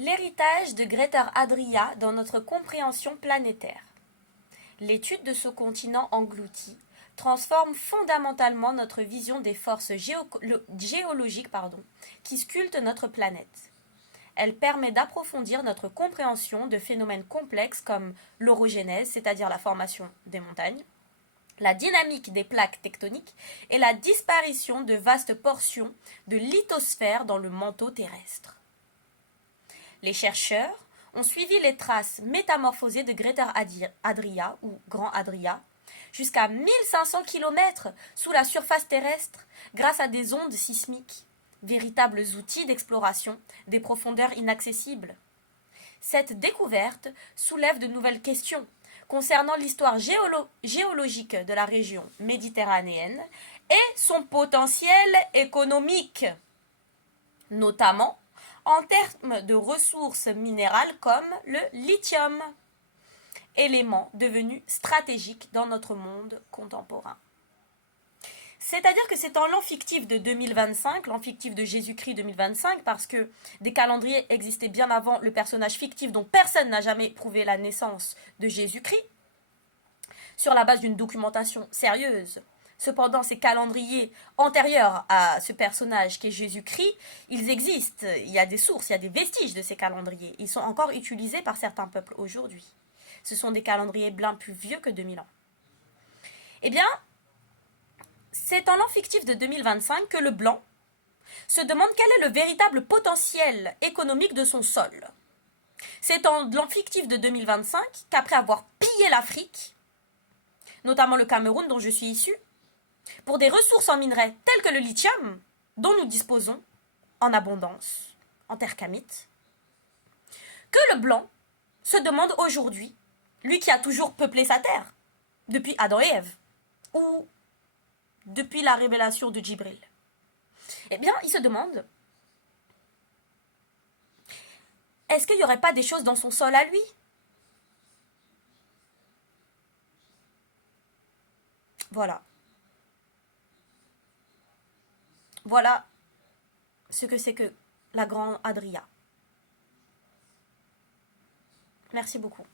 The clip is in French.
L'héritage de Greater Adria dans notre compréhension planétaire. L'étude de ce continent englouti transforme fondamentalement notre vision des forces géologiques qui sculptent notre planète. Elle permet d'approfondir notre compréhension de phénomènes complexes comme l'orogénèse, c'est-à-dire la formation des montagnes, la dynamique des plaques tectoniques et la disparition de vastes portions de lithosphère dans le manteau terrestre. Les chercheurs ont suivi les traces métamorphosées de Greater Adria ou Grand Adria jusqu'à 1500 km sous la surface terrestre grâce à des ondes sismiques, véritables outils d'exploration des profondeurs inaccessibles. Cette découverte soulève de nouvelles questions concernant l'histoire géologique de la région méditerranéenne et son potentiel économique, notamment en termes de ressources minérales comme le lithium, élément devenu stratégique dans notre monde contemporain. C'est-à-dire que c'est en l'an fictif de 2025, l'an fictif de Jésus-Christ 2025, parce que des calendriers existaient bien avant le personnage fictif dont personne n'a jamais prouvé la naissance de Jésus-Christ, sur la base d'une documentation sérieuse. Cependant, ces calendriers antérieurs à ce personnage qu'est Jésus-Christ, ils existent. Il y a des sources, il y a des vestiges de ces calendriers. Ils sont encore utilisés par certains peuples aujourd'hui. Ce sont des calendriers bien plus vieux que 2000 ans. Eh bien, c'est en l'an fictif de 2025 que le blanc se demande quel est le véritable potentiel économique de son sol. C'est en l'an fictif de 2025 qu'après avoir pillé l'Afrique, notamment le Cameroun dont je suis issue, pour des ressources en minerais telles que le lithium, dont nous disposons en abondance en terre camite, que le blanc se demande aujourd'hui, lui qui a toujours peuplé sa terre, depuis Adam et Ève, ou depuis la révélation de Djibril, eh bien, il se demande, est-ce qu'il n'y aurait pas des choses dans son sol à lui? Voilà. Voilà ce que c'est que la Grande Adria. Merci beaucoup.